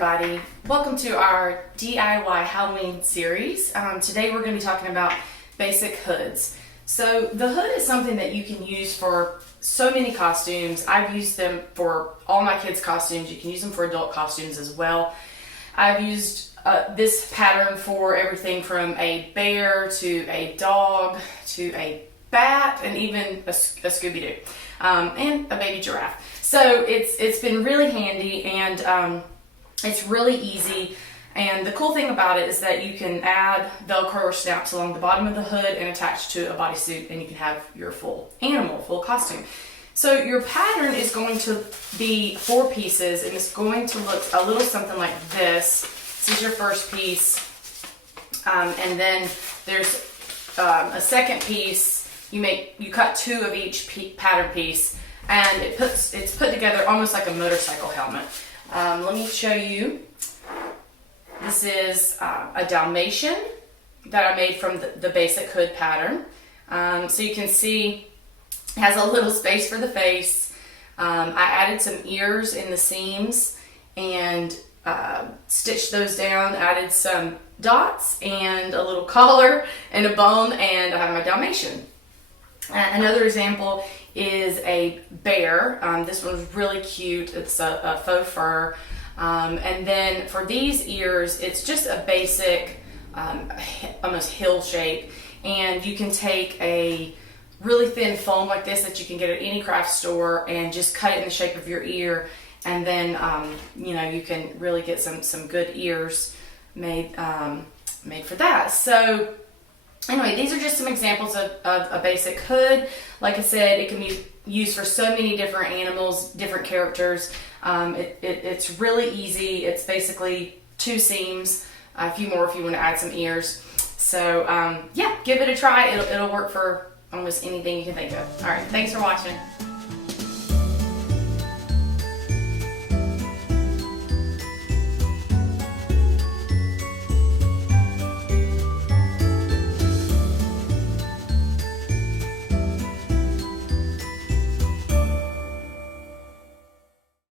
everybody. Welcome to our DIY Halloween series. Today we're going to be talking about basic hoods. So the hood is something that you can use for so many costumes. I've used them for all my kids' costumes. You can use them for adult costumes as well. I've used this pattern for everything from a bear to a dog to a bat and even a Scooby-Doo and a baby giraffe. So it's been really handy and it's really easy. And the cool thing about it is that you can add Velcro or snaps along the bottom of the hood and attach to a bodysuit, and you can have your full costume. So your pattern is going to be 4 pieces, and it's going to look a little something like this. This is your first piece, and then there's a second piece. You cut 2 of each pattern piece, and it's put together almost like a motorcycle helmet. Let me show you. This is a Dalmatian that I made from the basic hood pattern. So you can see it has a little space for the face. I added some ears in the seams and stitched those down, added some dots and a little collar and a bone, and I have my Dalmatian. Another example is a bear. This one's really cute. It's a faux fur. And then for these ears, it's just a basic, almost hill shape. And you can take a really thin foam like this that you can get at any craft store and just cut it in the shape of your ear. And then, you can really get some good ears made for that. So anyway, these are just some examples of a basic hood. Like I said, it can be used for so many different animals, different characters. It's really easy. It's basically 2 seams, a few more if you want to add some ears. So yeah, give it a try. It'll work for almost anything you can think of. All right, thanks for watching.